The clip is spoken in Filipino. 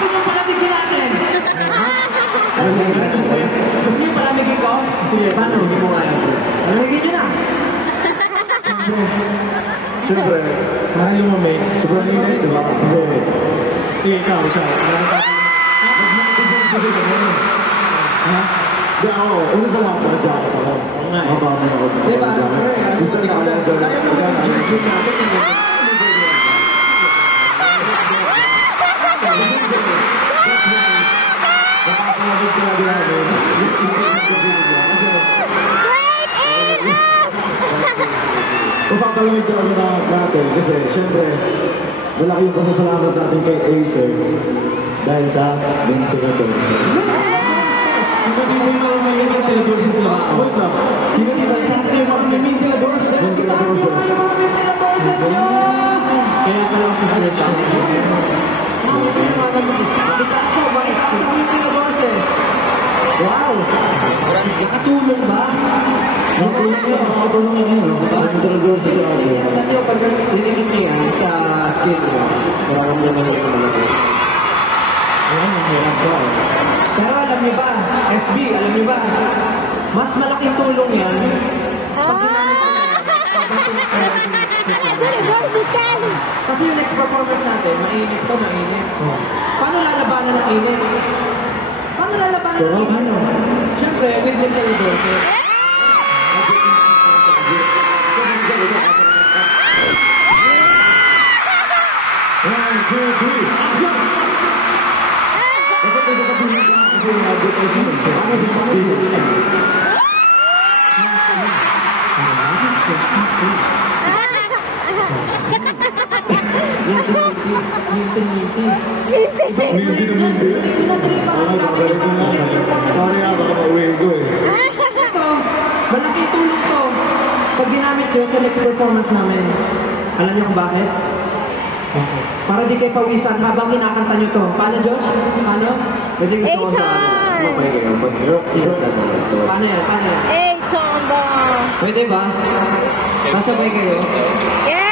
gusto niyo palamigin natin? Gusto niyo palamigin ko? Sige, paano? Hindi mo kaya po. Palamigin niyo na. Siyempre, mahal lumamig. Sobrang init, di ba? Kasi, sige, ikaw. Ha? Di ako, una sa lahat na jacket ako. Mabami ako. Di ba? Gusto na ako lang doon. Sayang mo lang yung gym natin. Makakamabig ka na din namin. Mapapalamig ka na natin kasi syempre malaki yung pasasalamat natin kay Acer dahil sa ventiladores. Sino di mo yung mga ventiladores sa mga awit na? Sino di yung mga ventiladores? Ventiladores nyo! Kaya pa lang favorite siya. Itaas ko, bakit sa ventiladores? Wow! Nakatulong ba? Nakatulong yun yun. Ventiladores sa awit. Alam niyo, pag niligid niyo yan sa skin niyo, mararamdaman niyo yung malaki. Ayan, ang hirap ko. Pero alam niyo ba, SB, alam niyo ba, mas malaking tulong yan pag ginamit ko kasi yung next performance natin, mainit to, mainit. Paano lalabanan ng init? Paano lalabanan ng init? Siyempre, with ventiladores. One, two, three, action! Dapat sa kabilang ka kasi nabot ay dito. Ano sa kabilang sex? Minti. Sorry baka mauwi ko eh. Ito, malaking tulong to pag ginamit nyo sa next performance namin. Alam niyo kung bakit? Para di kayo pawisan habang kinakanta nyo to. Paano, Josh? Paano? Kasi gusto ko sa sumabay kayo. Pag hirap na naman ito. Paano yan? Hey, Tombo! Pwede ba? Kasabay kayo? Yeah!